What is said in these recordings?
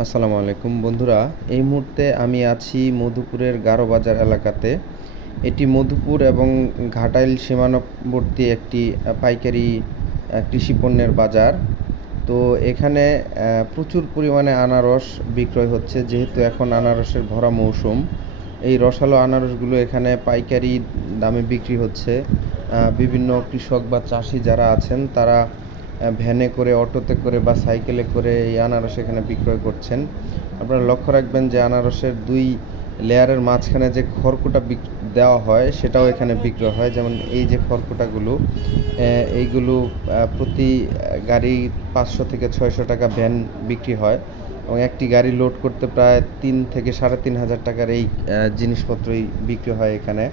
আসসালামু আলাইকুম বন্ধুরা। এই মুহূর্তে আমি আছি মধুপুরের গারো বাজার এলাকাতে। এটি মধুপুর এবং ঘাটাইল সীমান্তবর্তী একটি পাইকারি কৃষি পণ্যের বাজার। তো এখানে প্রচুর পরিমাণে আনারস বিক্রয় হচ্ছে, যেহেতু এখন আনারসের ভরা মৌসুম। এই রসালো আনারসগুলো এখানে পাইকারি দামে বিক্রি হচ্ছে। বিভিন্ন কৃষক বা চাষি যারা আছেন তারা ভ্যানে করে, অটোতে করে বা সাইকেলে করে এই আনারস এখানে বিক্রয় করছেন। আপনারা লক্ষ্য রাখবেন যে আনারসের দুই লেয়ারের মাঝখানে যে খড়কুটা দেওয়া হয় সেটাও এখানে বিক্রয় হয়। যেমন এই যে খড়কুটাগুলো, এইগুলো প্রতি গাড়ি 500 থেকে 600 টাকা ভ্যান বিক্রি হয়, এবং একটি গাড়ি লোড করতে প্রায় 3 থেকে 3,500 টাকার এই জিনিসপত্রই বিক্রি হয় এখানে।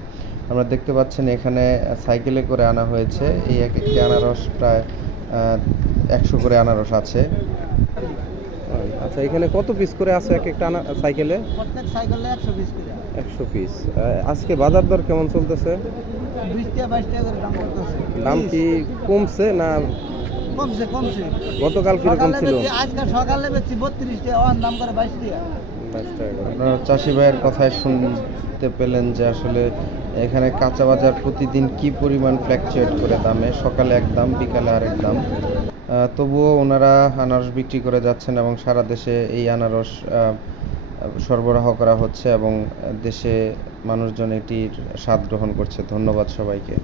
আমরা দেখতে পাচ্ছেন এখানে সাইকেলে করে আনা হয়েছে। এই এক একটি আনারস প্রায় 100 করে আনারস আছে। আচ্ছা, এখানে কত পিস করে আছে এক একটা সাইকেলে? প্রত্যেক সাইকেলে 100 পিস করে। 100 পিস। আজকে বাজার দর কেমন চলতেছে? 20 টাকা 22 টাকা করে দাম করতেছে। দাম কি কমছে না? কমছে কমছে। গতকাল কিরকম ছিল? আজকে সকালে বেচছি 32 টাকা, ওর দাম করে 22 টাকা। 22 টাকা করে। আপনারা চাষি ভাইয়ের কথায় শুনতে পেলেন যে আসলে এখানে কাঁচা বাজার প্রতিদিন কি পরিমাণ ফ্ল্যাকচুয়েট করে দামে। সকালে এক দাম, বিকালে আরেক দাম। তবুও ওনারা আনারস বিক্রি করে যাচ্ছেন এবং সারা দেশে এই আনারস সরবরাহ করা হচ্ছে এবং দেশে মানুষজন এটির স্বাদ গ্রহণ করছে। ধন্যবাদ সবাইকে।